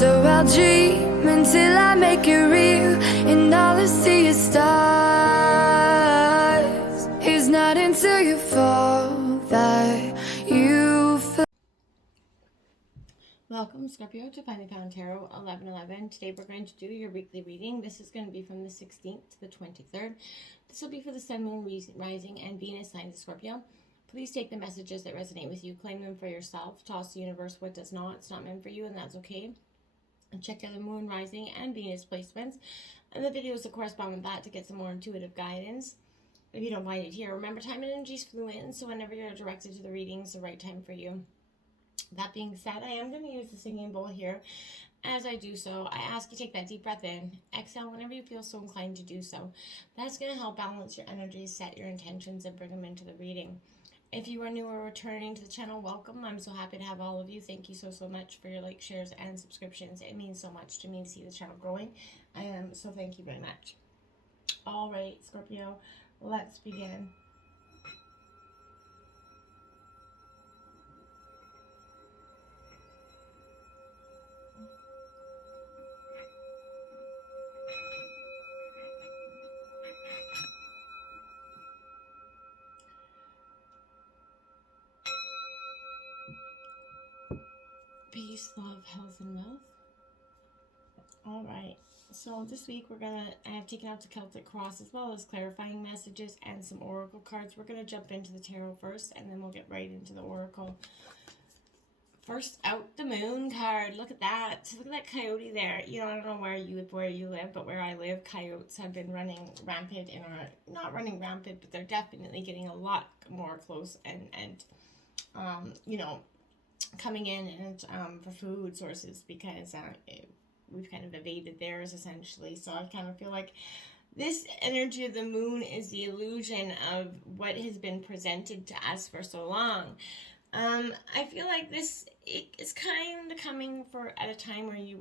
So I'll dream until I make it real, and all I see is stars. It's not until you fall that you feel. Welcome, Scorpio, to Finally Found Tarot 1111. Today we're going to do your weekly reading. This is going to be from the 16th to the 23rd. This will be for the Sun, Moon, Rising, and Venus signs of Scorpio. Please take the messages that resonate with you, claim them for yourself, toss the universe what does not. It's not meant for you, and that's okay. And check out the Moon, Rising, and Venus placements and the videos that correspond with that to get some more intuitive guidance. If you don't find it here, remember time and energy is fluid, so whenever you're directed to the reading, it's the right time for you. That being said, I am going to use the singing bowl here. As I do so, I ask you to take that deep breath in. Exhale whenever you feel so inclined to do so. That's going to help balance your energies, set your intentions, and bring them into the reading. If you are new or returning to the channel, welcome. I'm so happy to have all of you. Thank you so much for your likes, shares, and subscriptions. It means so much to me to see the channel growing. So thank you very much. All right, Scorpio, let's begin. Peace, love, health, and wealth. All right, so this week I have taken out the Celtic cross as well as clarifying messages and some oracle cards. We're going to jump into the tarot first, and then we'll get right into the oracle. First out, the moon card. Look at that. Look at that coyote there. You know, I don't know where you live, but where I live, coyotes have been running rampant in our, not running rampant, but they're definitely getting a lot more close and you know, coming in and for food sources because we've kind of evaded theirs essentially. So I kind of feel like this energy of the moon is the illusion of what has been presented to us for so long. I feel like this is kind of coming at a time where you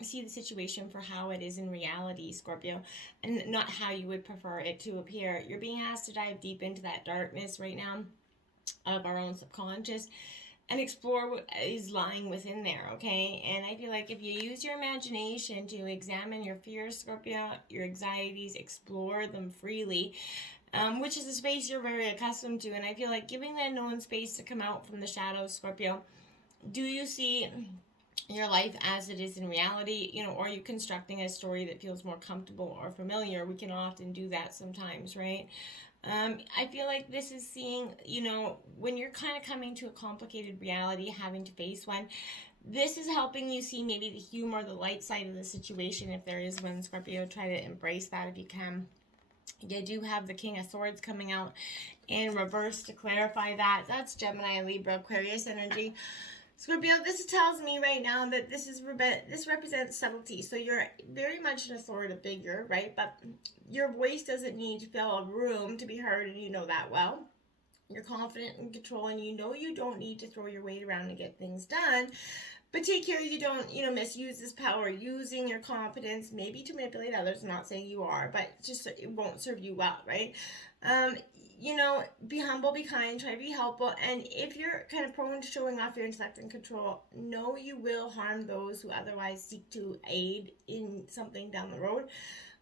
see the situation for how it is in reality, Scorpio, and not how you would prefer it to appear. You're being asked to dive deep into that darkness right now of our own subconscious and explore what is lying within there, okay? And I feel like if you use your imagination to examine your fears, Scorpio, your anxieties, explore them freely, which is a space you're very accustomed to. And I feel like giving the unknown space to come out from the shadows, Scorpio, do you see your life as it is in reality, you know, or are you constructing a story that feels more comfortable or familiar? We can often do that sometimes, right? I feel like this is seeing, you know, when you're kind of coming to a complicated reality, having to face one, this is helping you see maybe the humor, the light side of the situation, if there is one, Scorpio. Try to embrace that if you can. You do have the King of Swords coming out in reverse to clarify that. That's Gemini, Libra, Aquarius energy. Scorpio, this tells me right now that this represents subtlety. So you're very much an authoritative figure, right? But your voice doesn't need to fill a room to be heard, and you know that well. You're confident in control, and you know you don't need to throw your weight around and get things done. But take care you don't, you know, misuse this power, using your confidence maybe to manipulate others. I'm not saying you are, but just it won't serve you well, right? You know, be humble, be kind, try to be helpful. And if you're kind of prone to showing off your intellect and control, know you will harm those who otherwise seek to aid in something down the road.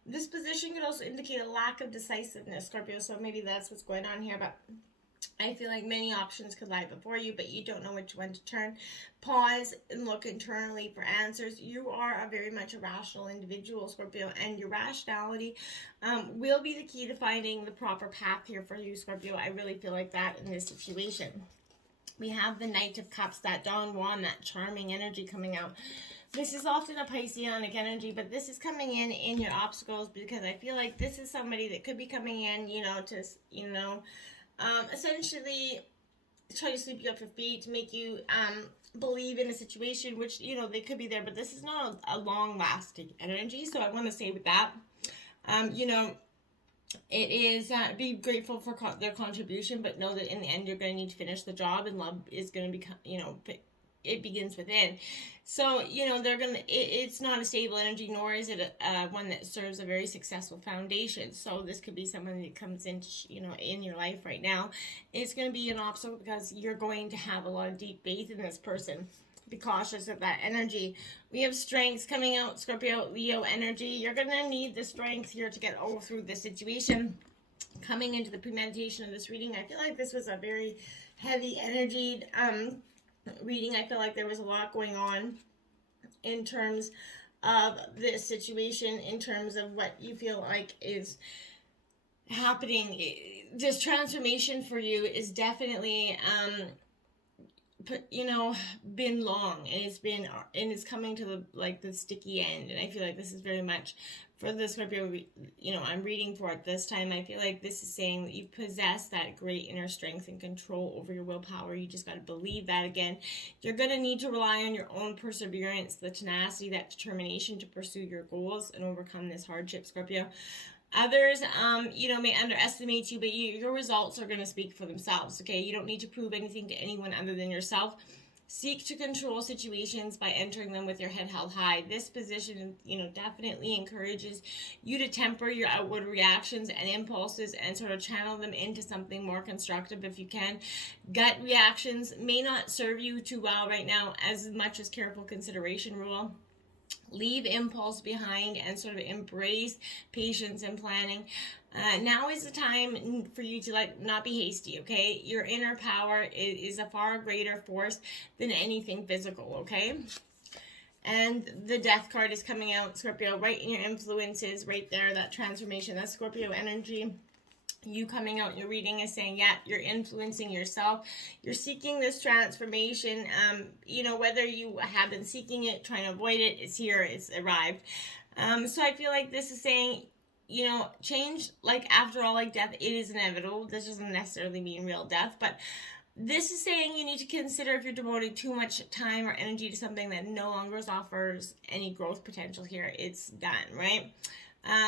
This position could also indicate a lack of decisiveness, Scorpio, so maybe that's what's going on here. But I feel like many options could lie before you, but you don't know which one to turn. Pause and look internally for answers. You are very much a rational individual, Scorpio, and your rationality will be the key to finding the proper path here for you, Scorpio. I really feel like that in this situation. We have the Knight of Cups, that Don Juan, that charming energy coming out. This is often a Pisceanic energy, but this is coming in your obstacles, because I feel like this is somebody that could be coming in, you know, to, you know, essentially try to sweep you off your feet, to make you believe in a situation, which, you know, they could be there, but this is not a long-lasting energy. So I want to say with that, you know, it is be grateful for their contribution, but know that in the end you're going to need to finish the job, and love is going to become, you know, it begins within. So, you know, it's not a stable energy, nor is it one that serves a very successful foundation. So this could be someone that comes in, you know, in your life right now. It's going to be an obstacle because you're going to have a lot of deep faith in this person. be cautious of that energy. We have strengths coming out, Scorpio, Leo energy. You're going to need the strength here to get through this situation. Coming into the premeditation of this reading, I feel like this was a very heavy energied reading. I feel like there was a lot going on in terms of this situation, in terms of what you feel like is happening. This transformation for you is definitely been long, and it's coming to the sticky end. And I feel like this is very much for the Scorpio, I'm reading for it this time. I feel like this is saying that you possess that great inner strength and control over your willpower. You just got to believe that again. You're going to need to rely on your own perseverance, the tenacity, that determination to pursue your goals and overcome this hardship, Scorpio. Others, may underestimate you, but your results are going to speak for themselves, okay? You don't need to prove anything to anyone other than yourself. Seek to control situations by entering them with your head held high. This position, definitely encourages you to temper your outward reactions and impulses and sort of channel them into something more constructive if you can. Gut reactions may not serve you too well right now, as much as careful consideration rule. Leave impulse behind and sort of embrace patience and planning. Now is the time for you to not be hasty, okay? Your inner power is a far greater force than anything physical, okay? And the Death card is coming out, Scorpio, right in your influences, right there, that transformation, that Scorpio energy. You coming out in your reading is saying, yeah, you're influencing yourself. You're seeking this transformation. Whether you have been seeking it, trying to avoid it, it's here, it's arrived. So I feel like this is saying, change, after all, death, it is inevitable. This doesn't necessarily mean real death, but this is saying you need to consider if you're devoting too much time or energy to something that no longer offers any growth potential here. It's done, right?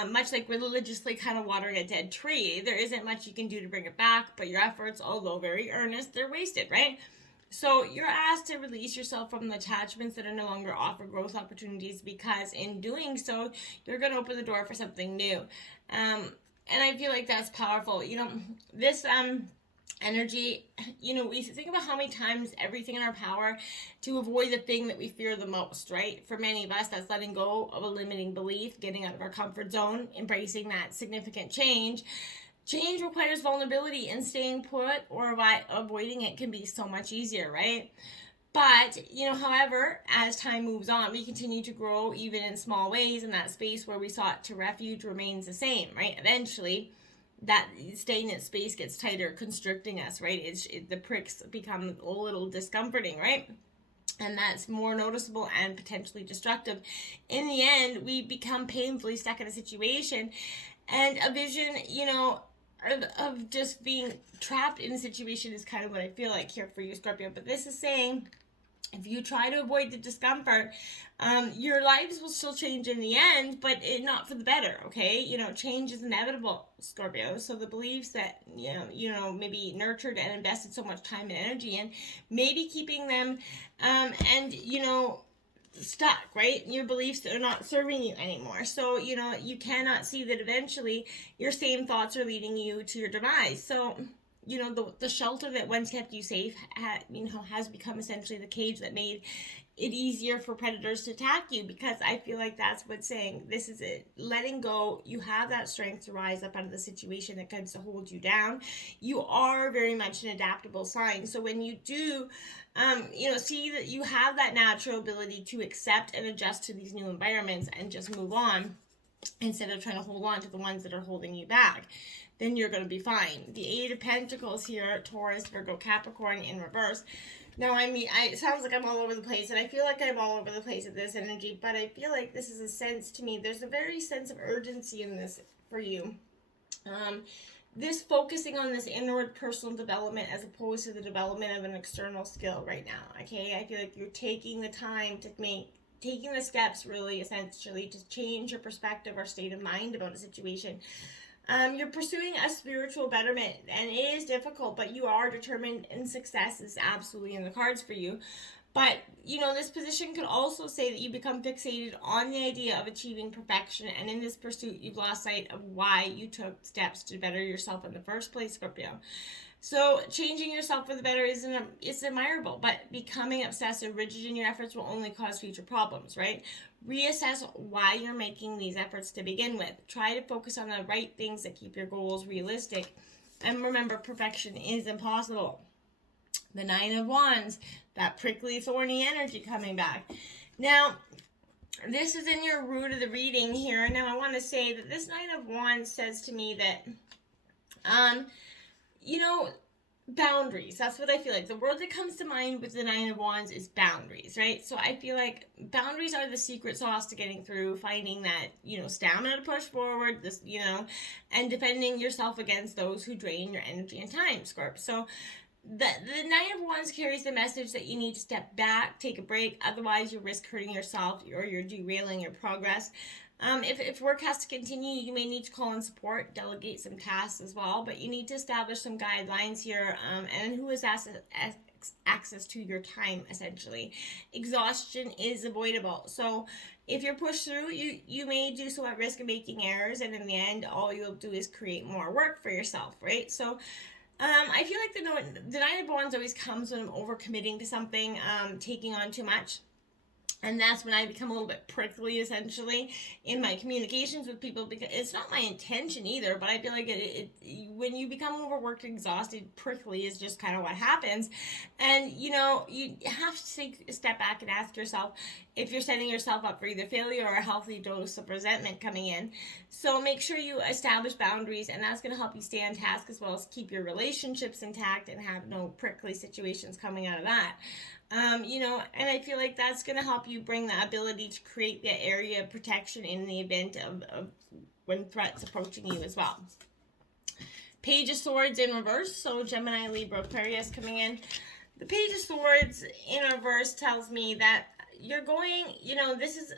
Much like religiously kind of watering a dead tree, there isn't much you can do to bring it back, but your efforts, although very earnest, they're wasted, right? So you're asked to release yourself from the attachments that are no longer offer growth opportunities, because in doing so, you're going to open the door for something new. And I feel like that's powerful. This energy, we think about how many times everything in our power to avoid the thing that we fear the most, right? For many of us, that's letting go of a limiting belief, getting out of our comfort zone, embracing that significant change. Change requires vulnerability, and staying put or avoiding it can be so much easier, right? But, however, as time moves on, we continue to grow even in small ways, and that space where we sought to refuge remains the same, right? Eventually, that stagnant space gets tighter, constricting us, right? The pricks become a little discomforting, right? And that's more noticeable and potentially destructive. In the end, we become painfully stuck in a situation, and a vision, of just being trapped in a situation is kind of what I feel like here for you, Scorpio. But this is saying, if you try to avoid the discomfort, your lives will still change in the end, but not for the better, okay? Change is inevitable, Scorpio. So the beliefs that, maybe nurtured and invested so much time and energy in, maybe keeping them, stuck, right? Your beliefs are not serving you anymore. So, you cannot see that eventually your same thoughts are leading you to your demise. So, the shelter that once kept you safe, has become essentially the cage that made it easier for predators to attack you, because I feel like that's what's saying. This is it. Letting go. You have that strength to rise up out of the situation that comes to hold you down. You are very much an adaptable sign. So when you do, see that you have that natural ability to accept and adjust to these new environments and just move on, instead of trying to hold on to the ones that are holding you back, then you're going to be fine. The Eight of Pentacles here, Taurus, Virgo, Capricorn in reverse. Now, it sounds like I'm all over the place, and I feel like I'm all over the place with this energy, but I feel like this is a sense to me. There's a very sense of urgency in this for you. This focusing on this inward personal development as opposed to the development of an external skill right now, okay? I feel like you're taking the time to taking the steps, really, essentially, to change your perspective or state of mind about a situation. You're pursuing a spiritual betterment, and it is difficult, but you are determined, and success is absolutely in the cards for you. But, this position could also say that you become fixated on the idea of achieving perfection, and in this pursuit, you've lost sight of why you took steps to better yourself in the first place, Scorpio. So changing yourself for the better it's admirable, but becoming obsessive, rigid in your efforts will only cause future problems, right? Reassess why you're making these efforts to begin with. Try to focus on the right things that keep your goals realistic. And remember, perfection is impossible. The Nine of Wands, that prickly, thorny energy coming back. Now, this is in your root of the reading here. Now, I want to say that this Nine of Wands says to me that, boundaries. That's what I feel like. The word that comes to mind with the Nine of Wands is boundaries, right? So I feel like boundaries are the secret sauce to getting through, finding that, stamina to push forward, and defending yourself against those who drain your energy and time, Scorp. So the Nine of Wands carries the message that you need to step back, take a break, otherwise you risk hurting yourself or you're derailing your progress. If work has to continue, you may need to call in support, delegate some tasks as well, but you need to establish some guidelines here, and who has access to your time, essentially. Exhaustion is avoidable. So if you're pushed through, you may do so at risk of making errors, and in the end, all you'll do is create more work for yourself, right? So I feel like the Nine of Wands always comes when I'm overcommitting to something, taking on too much. And that's when I become a little bit prickly, essentially, in my communications with people, because it's not my intention either, but I feel like when you become overworked, exhausted, prickly is just kind of what happens. And, you have to take a step back and ask yourself if you're setting yourself up for either failure or a healthy dose of resentment coming in. So make sure you establish boundaries, and that's going to help you stay on task as well as keep your relationships intact and have no prickly situations coming out of that. And I feel like that's going to help you bring the ability to create that area of protection in the event of when threats approaching you as well. Page of Swords in reverse, so Gemini, Libra, Aquarius coming in. The Page of Swords in reverse tells me that you're going, this is...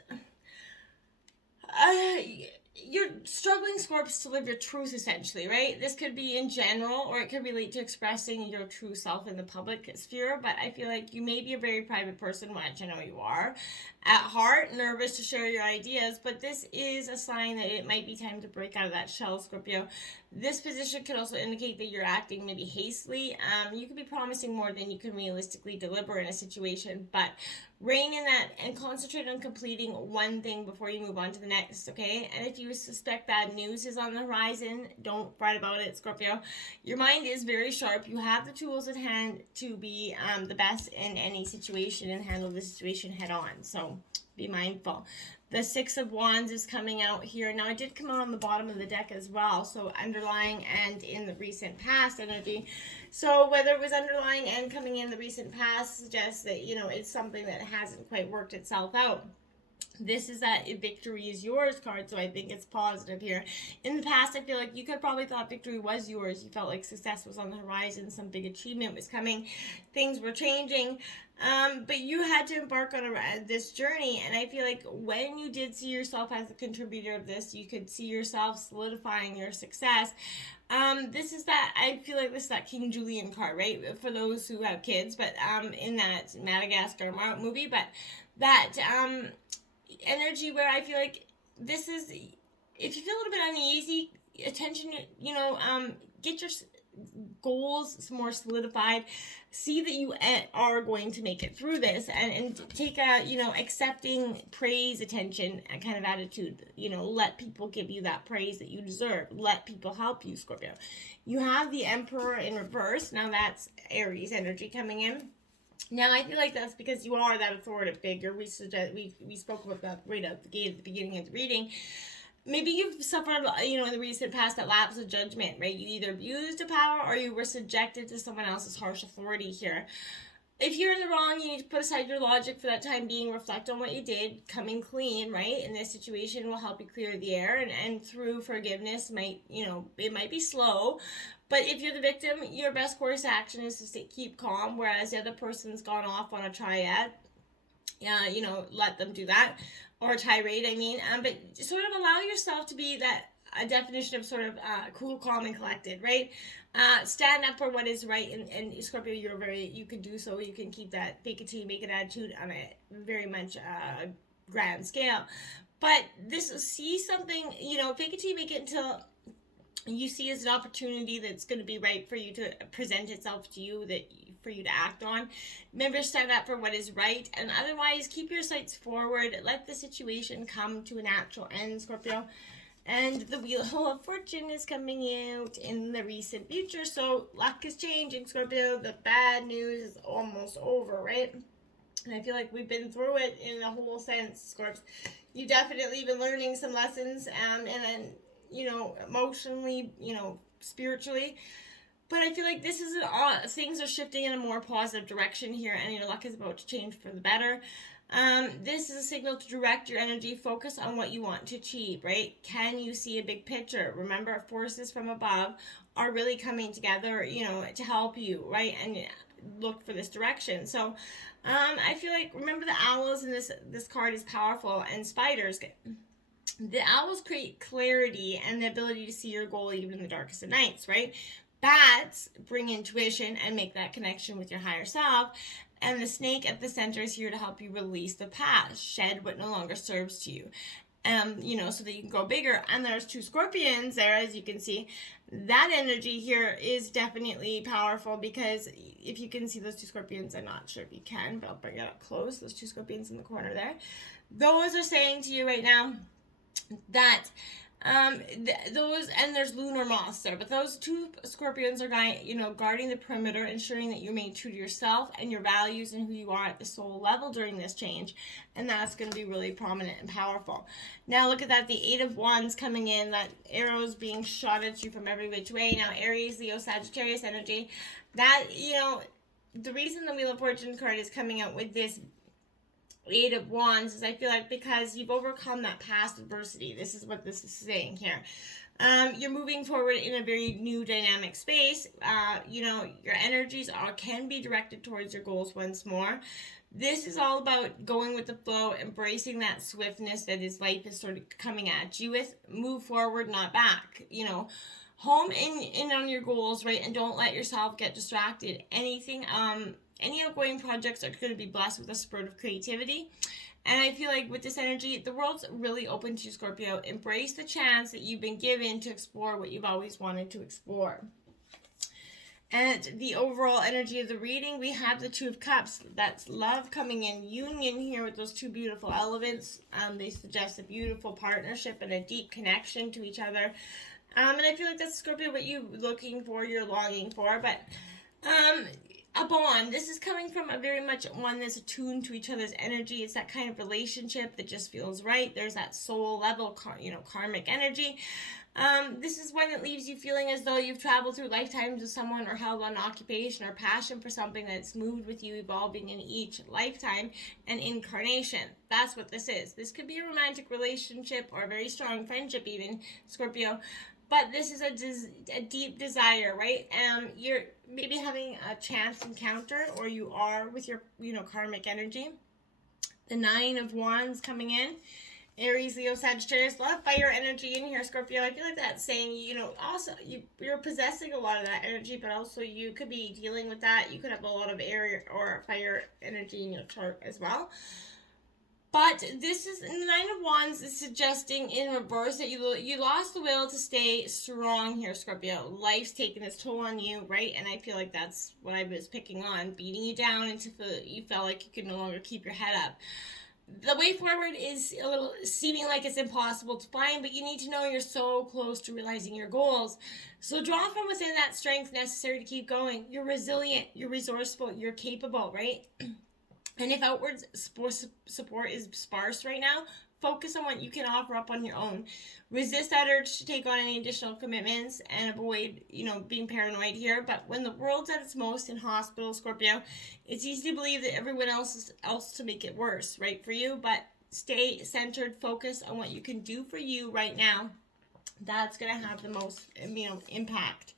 you're struggling, Scorps, to live your truth, essentially, right? This could be in general, or it could relate to expressing your true self in the public sphere, but I feel like you may be a very private person, which I know you are, at heart, nervous to share your ideas, but this is a sign that it might be time to break out of that shell, Scorpio. This position could also indicate that you're acting maybe hastily. You could be promising more than you can realistically deliver in a situation, but rein in that and concentrate on completing one thing before you move on to the next, okay? And if you suspect bad news is on the horizon, don't fret about it, Scorpio. Your mind is very sharp. You have the tools at hand to be the best in any situation and handle the situation head on, so be mindful. The Six of Wands is coming out here. Now, I did come out on the bottom of the deck as well, so underlying and in the recent past energy. So whether it was underlying and coming in the recent past suggests that, it's something that hasn't quite worked itself out. This is that victory is yours card, so I think it's positive here. In the past, I feel like you could probably thought victory was yours. You felt like success was on the horizon, some big achievement was coming, things were changing, but you had to embark on this journey, and I feel like when you did see yourself as a contributor of this, you could see yourself solidifying your success. This is that King Julian card, right? For those who have kids, but in that Madagascar movie, but that energy where I feel like this is, if you feel a little bit uneasy, attention, get your goals more solidified, see that you are going to make it through this, and take a, accepting praise, attention kind of attitude. Let people give you that praise that you deserve. Let people help you, Scorpio. You have the Emperor in reverse. Now that's Aries energy coming in. Now, I feel like that's because you are that authoritative figure. We spoke about that right at the beginning of the reading. Maybe you've suffered, in the recent past, that lapse of judgment, right? You either abused a power or you were subjected to someone else's harsh authority here. If you're in the wrong, you need to put aside your logic for that time being, reflect on what you did, coming clean, right? In this situation will help you clear the air, and through forgiveness it might be slow, but if you're the victim, your best course of action is to keep calm, whereas the other person's gone off on a triad. Let them do that, or a tirade, but sort of allow yourself to be that a definition of sort of cool, calm, and collected, right? Stand up for what is right, and Scorpio, you can do so. You can keep that fake it till you make it attitude on a very much grand scale. But see something, fake it till you make it until you see as an opportunity that's going to be right for you to present itself to you, that for you to act on. Remember, stand up for what is right, and otherwise keep your sights forward. Let the situation come to a natural end, Scorpio. And the Wheel of Fortune is coming out in the recent future, so luck is changing, Scorpio. The bad news is almost over, right? And I feel like we've been through it in a whole sense, Scorps. You definitely been learning some lessons, and then, emotionally, spiritually. But I feel like this is things are shifting in a more positive direction here, and your luck is about to change for the better. This is a signal to direct your energy, focus on what you want to achieve, right? Can you see a big picture? Remember, forces from above are really coming together, to help you, right? And look for this direction. So, I feel like, remember the owls in this card is powerful, and spiders. The owls create clarity and the ability to see your goal even in the darkest of nights, right? Bats bring intuition and make that connection with your higher self. And the snake at the center is here to help you release the past, shed what no longer serves to you. So that you can go bigger. And there's 2 scorpions there, as you can see. That energy here is definitely powerful, because if you can see those 2 scorpions, I'm not sure if you can, but I'll bring it up close. Those 2 scorpions in the corner there. Those are saying to you right now that those, and there's lunar moths there, but those 2 scorpions are guarding the perimeter, ensuring that you remain true to yourself and your values and who you are at the soul level during this change, and that's going to be really prominent and powerful. Now look at that, the 8 of Wands coming in, that arrows being shot at you from every which way. Now Aries, Leo, Sagittarius energy, that, the reason the Wheel of Fortune card is coming out with this 8 of Wands is, I feel like, because you've overcome that past adversity. This is what this is saying here. You're moving forward in a very new dynamic space. Your energies can be directed towards your goals once more. This is all about going with the flow, embracing that swiftness that life is sort of coming at you with. Move forward, not back. Home in on your goals, right? And don't let yourself get distracted. Any outgoing projects are going to be blessed with a spurt of creativity. And I feel like with this energy, the world's really open to you, Scorpio. Embrace the chance that you've been given to explore what you've always wanted to explore. And the overall energy of the reading, we have the 2 of Cups. That's love coming in union here with those 2 beautiful elements. They suggest a beautiful partnership and a deep connection to each other. And I feel like that's, Scorpio, what you're looking for, you're longing for. But a bond. This is coming from a very much one that's attuned to each other's energy. It's that kind of relationship that just feels right. There's that soul level, karmic energy. This is one that leaves you feeling as though you've traveled through lifetimes with someone, or held on occupation or passion for something that's moved with you, evolving in each lifetime and incarnation. That's what this is. This could be a romantic relationship or a very strong friendship even, Scorpio. But this is a deep desire, right? You're maybe having a chance encounter, or you are with your, karmic energy. The 9 of Wands coming in. Aries, Leo, Sagittarius, a lot of fire energy in here, Scorpio. I feel like that's saying, also you're possessing a lot of that energy, but also you could be dealing with that. You could have a lot of air or fire energy in your chart as well. But this is, the 9 of Wands is suggesting in reverse that you lost the will to stay strong here, Scorpio. Life's taking its toll on you, right? And I feel like that's what I was picking on, beating you down until you felt like you could no longer keep your head up. The way forward is a little seeming like it's impossible to find, but you need to know you're so close to realizing your goals. So draw from within that strength necessary to keep going. You're resilient, you're resourceful, you're capable, right? And if outward support is sparse right now, focus on what you can offer up on your own. Resist that urge to take on any additional commitments and avoid, being paranoid here. But when the world's at its most in hospital, Scorpio, it's easy to believe that everyone else to make it worse, right, for you. But stay centered, focus on what you can do for you right now. That's going to have the most, impact.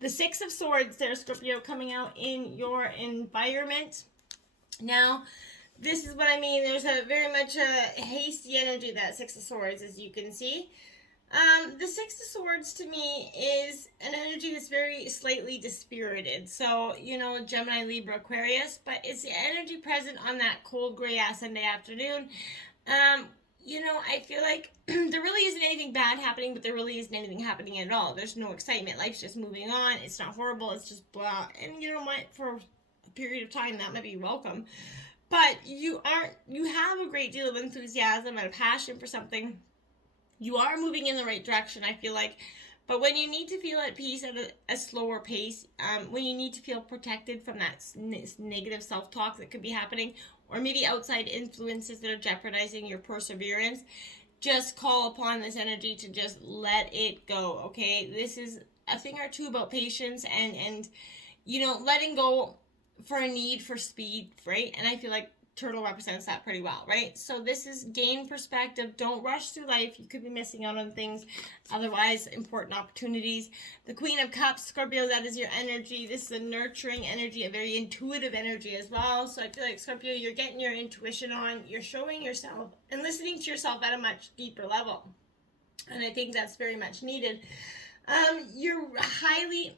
The 6 of Swords there, Scorpio, coming out in your environment. Now, this is what I mean. There's a very much a hasty energy, that 6 of Swords, as you can see. The 6 of Swords to me is an energy that's very slightly dispirited. So, Gemini, Libra, Aquarius, but it's the energy present on that cold gray Sunday afternoon. I feel like there really isn't anything bad happening, but there really isn't anything happening at all. There's no excitement. Life's just moving on. It's not horrible. It's just blah. And you know what? For a period of time, that might be welcome. But you have a great deal of enthusiasm and a passion for something. You are moving in the right direction, I feel like. But when you need to feel at peace at a slower pace, when you need to feel protected from that negative self-talk that could be happening, or maybe outside influences that are jeopardizing your perseverance, just call upon this energy to just let it go, okay? This is a thing or two about patience and letting go for a need for speed, right? And I feel like Turtle represents that pretty well, right? So this is gain perspective. Don't rush through life. You could be missing out on things, otherwise important opportunities. The Queen of Cups, Scorpio, that is your energy. This is a nurturing energy, a very intuitive energy as well. So I feel like, Scorpio, you're getting your intuition on. You're showing yourself and listening to yourself at a much deeper level. And I think that's very much needed. You're highly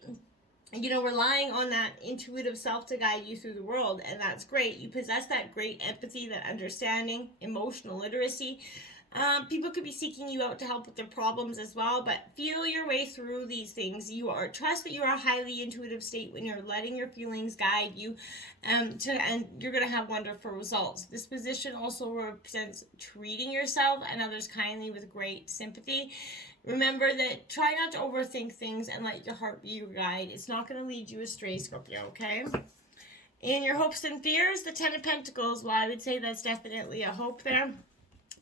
relying on that intuitive self to guide you through the world, and that's great. You possess that great empathy, that understanding, emotional literacy. People could be seeking you out to help with their problems as well, but feel your way through these things. Trust that you are a highly intuitive state when you're letting your feelings guide you, and you're going to have wonderful results. This position also represents treating yourself and others kindly with great sympathy. Remember that try not to overthink things and let your heart be your guide. It's not going to lead you astray, Scorpio, okay? In your hopes and fears, the Ten of Pentacles, well, I would say that's definitely a hope there.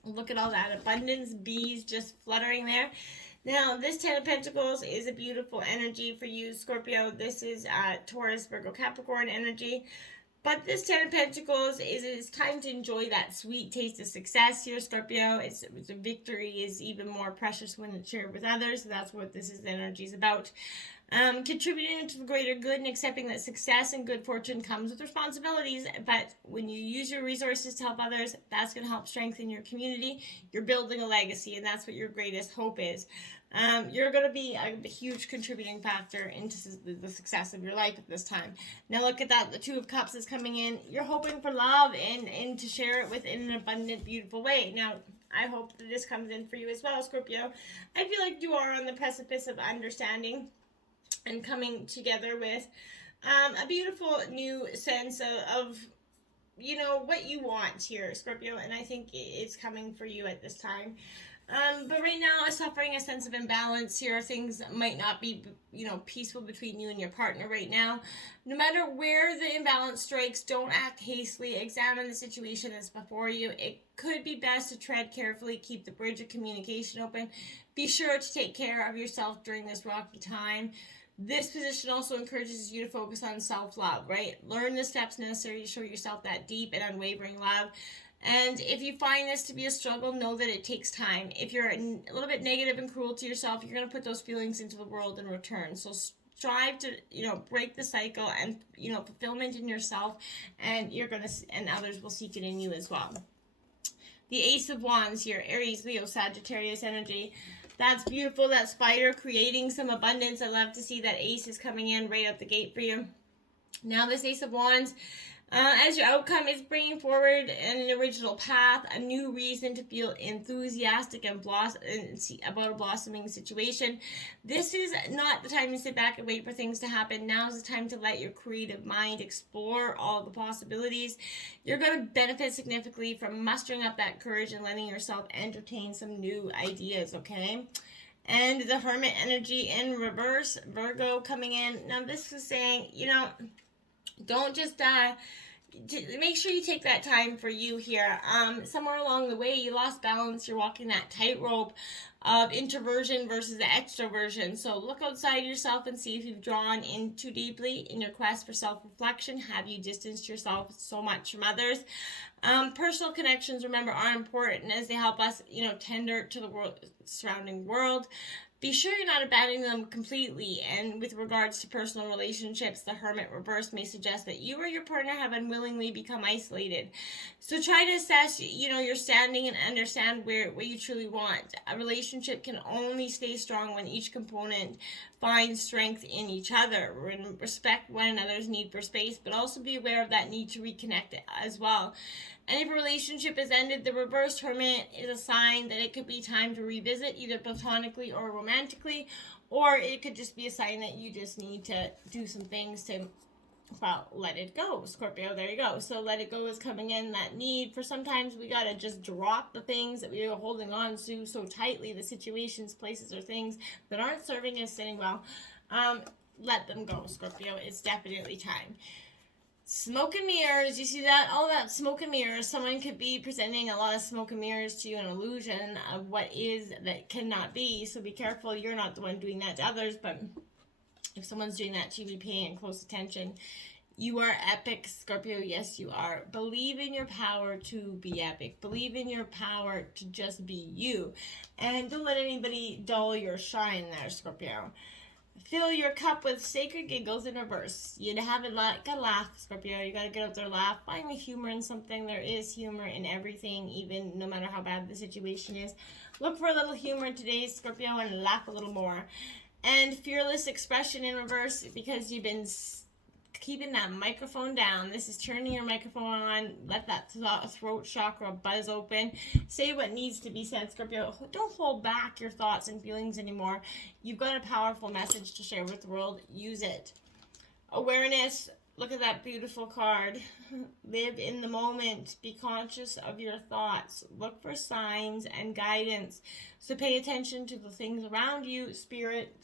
Look at all that abundance, bees just fluttering there. Now, this Ten of Pentacles is a beautiful energy for you, Scorpio. This is Taurus, Virgo, Capricorn energy. But this Ten of Pentacles it's time to enjoy that sweet taste of success here, Scorpio. It's a victory is even more precious when it's shared with others. So that's what this energy is about. Contributing to the greater good and accepting that success and good fortune comes with responsibilities. But when you use your resources to help others, that's going to help strengthen your community. You're building a legacy, and that's what your greatest hope is. You're going to be a huge contributing factor into the success of your life at this time. Now look at that. The Two of Cups is coming in. You're hoping for love and to share it with in an abundant, beautiful way. Now, I hope that this comes in for you as well, Scorpio. I feel like you are on the precipice of understanding and coming together with a beautiful new sense of what you want here, Scorpio. And I think it's coming for you at this time. But right now, suffering a sense of imbalance here. Things might not be, peaceful between you and your partner right now. No matter where the imbalance strikes, don't act hastily. Examine the situation that's before you. It could be best to tread carefully, keep the bridge of communication open. Be sure to take care of yourself during this rocky time. This position also encourages you to focus on self-love, right? Learn the steps necessary to show yourself that deep and unwavering love. And if you find this to be a struggle, know that it takes time. If you're a little bit negative and cruel to yourself, you're going to put those feelings into the world in return. So strive to, break the cycle and, fulfillment in yourself, and and others will seek it in you as well. The Ace of Wands here, Aries, Leo, Sagittarius energy. That's beautiful. That spider creating some abundance. I love to see that ace is coming in right out the gate for you. Now this Ace of Wands, as your outcome is bringing forward an original path, a new reason to feel enthusiastic and about a blossoming situation. This is not the time to sit back and wait for things to happen. Now is the time to let your creative mind explore all the possibilities. You're going to benefit significantly from mustering up that courage and letting yourself entertain some new ideas, okay? And the Hermit energy in reverse, Virgo coming in. Now this is saying, don't just make sure you take that time for you here. Somewhere along the way, you lost balance. You're walking that tightrope of introversion versus extroversion. So look outside yourself and see if you've drawn in too deeply in your quest for self-reflection. Have you distanced yourself so much from others? Personal connections, remember, are important as they help us, tender to the surrounding world. Be sure you're not abandoning them completely. And with regards to personal relationships, the Hermit reverse may suggest that you or your partner have unwillingly become isolated. So try to assess, your standing and understand what you truly want. A relationship can only stay strong when each component finds strength in each other. Respect one another's need for space, but also be aware of that need to reconnect as well. And if a relationship has ended, the reverse hermit is a sign that it could be time to revisit, either platonically or romantically, or it could just be a sign that you just need to do some things to, well, let it go, Scorpio. There you go. So let it go is coming in, that need for sometimes we got to just drop the things that we are holding on to so tightly, the situations, places, or things that aren't serving us sitting well. Let them go, Scorpio. It's definitely time. Smoke and mirrors, you see that? All that smoke and mirrors. Someone could be presenting a lot of smoke and mirrors to you, an illusion of what is that cannot be. So be careful, you're not the one doing that to others, but if someone's doing that to you, be paying close attention. You are epic, Scorpio. Yes, you are. Believe in your power to be epic. Believe in your power to just be you. And don't let anybody dull your shine there, Scorpio. Fill your cup with sacred giggles in reverse. You haven't gotta laugh, Scorpio. You gotta get out there, laugh. Find the humor in something. There is humor in everything, even no matter how bad the situation is. Look for a little humor in today's, Scorpio, and laugh a little more. And fearless expression in reverse, because you've been keeping that microphone down. This is turning your microphone on. Let that throat chakra buzz open. Say what needs to be said, Scorpio. Don't hold back your thoughts and feelings anymore. You've got a powerful message to share with the world. Use it. Awareness. Look at that beautiful card. Live in the moment. Be conscious of your thoughts. Look for signs and guidance. So pay attention to the things around you. Spirit,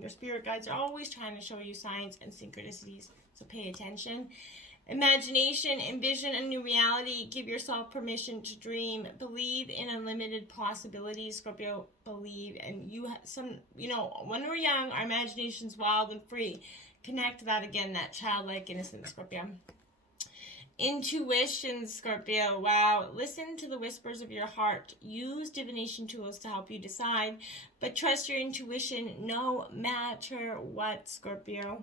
your spirit guides are always trying to show you signs and synchronicities. So pay attention. Imagination, envision a new reality. Give yourself permission to dream. Believe in unlimited possibilities, Scorpio. Believe. And when we're young, our imagination's wild and free. Connect that again, that childlike innocence, Scorpio. Intuition, Scorpio. Wow. Listen to the whispers of your heart. Use divination tools to help you decide, but trust your intuition no matter what, Scorpio.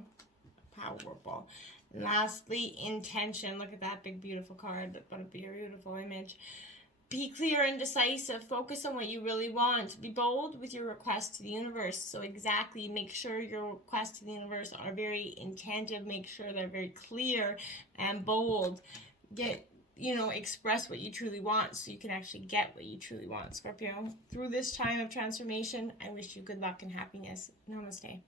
Powerful. And lastly, intention. Look at that big, beautiful card. What a beautiful image. Be clear and decisive. Focus on what you really want. Be bold with your requests to the universe. So exactly, make sure your requests to the universe are very intentive. Make sure they're very clear and bold. Express what you truly want so you can actually get what you truly want, Scorpio. Through this time of transformation, I wish you good luck and happiness. Namaste.